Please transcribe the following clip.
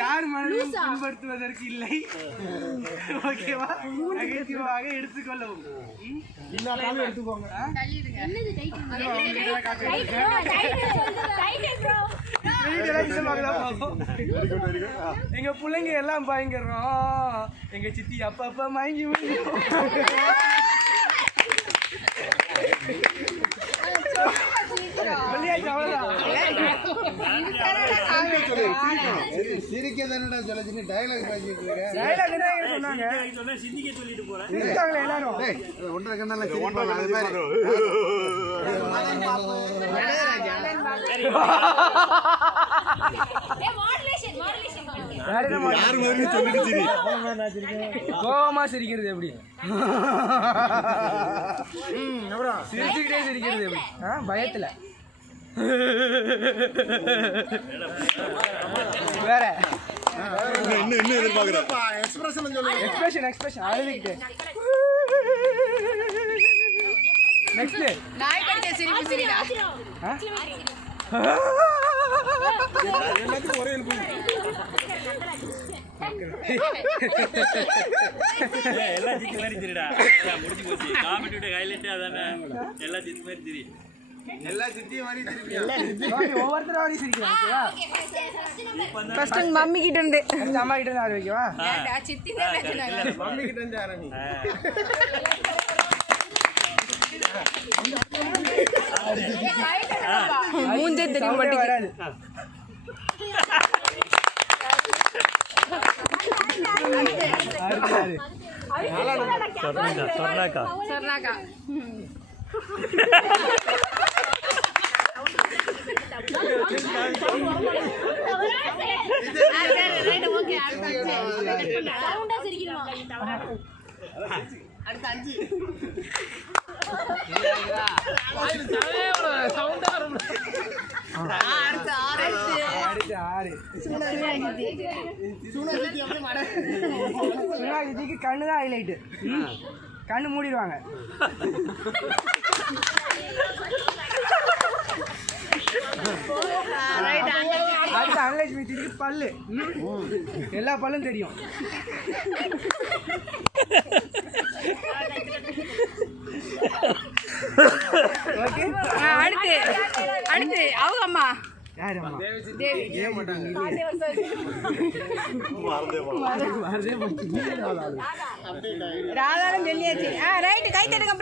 யார் மனதையும் புண்படுத்துவதற்கு இல்லை. ஓகேவா? நகைச்சுவாக எடுத்துக்கொள்ளவும். எடுத்துக்கோங்க. எங்க பிள்ளைங்க எல்லாம் பயங்கரம். எங்க சித்தி அப்பா மயங்கி சிரிக்க தானடா சொல்ல டயலாக் பேசிட்டு இருக்க. சொல்லிட்டு போறேன் எல்லாரும் ஒன்றரை கண்ணால சிரிப்பாங்க. அது மாதிரி கோவமா சிரிக்கிறது எப்படி? சிரிச்சுக்கிட்டே சிரிக்கிறது எப்படி? பயத்துல வேற இன்னும் எதிர்பார்க்கிறப்பா எக்ஸ்பிரஷன் அழுதுகிட்டு. நெக்ஸ்ட் நாய் கடிச்ச சிரிப்பு சிரிடா. எல்லாத்துக்கும் ஒரே எல்லாம் சித்து மாதிரி தெரியுடா. முடிஞ்சு போச்சு. காமெடியோட ஹைலைட் அதானே. எல்லாம் சித்து மாதிரி தெரியும். எல்லா சித்தியும் மாதிரி திருப்பி ஒவ்வொருத்தரும் வரையும் சிரிக்கிறாங்க. ஃபர்ஸ்ட் மம்மி கிட்ட இருந்து அம்மா கிட்ட இருந்து ஆரம்பிக்கவா? சித்தி தான் மம்மி கிட்ட இருந்து ஆரம்பி. மூஞ்சே தெரிய மாட்டேங்குது. சொர்ணாக்கா கண்ணுதான் ஹைலைட். கண்ணு மூடிடுவாங்க. அடுத்து அனலட்சுமி சித்திக்கு பல்லு. எல்லா பல்லும் தெரியும். அடுத்து அவங்க அம்மா யாரு அம்மா? தேவி. ராதாரம் சொல்லியாச்சு. ரைட்டு கை தட்டுங்க.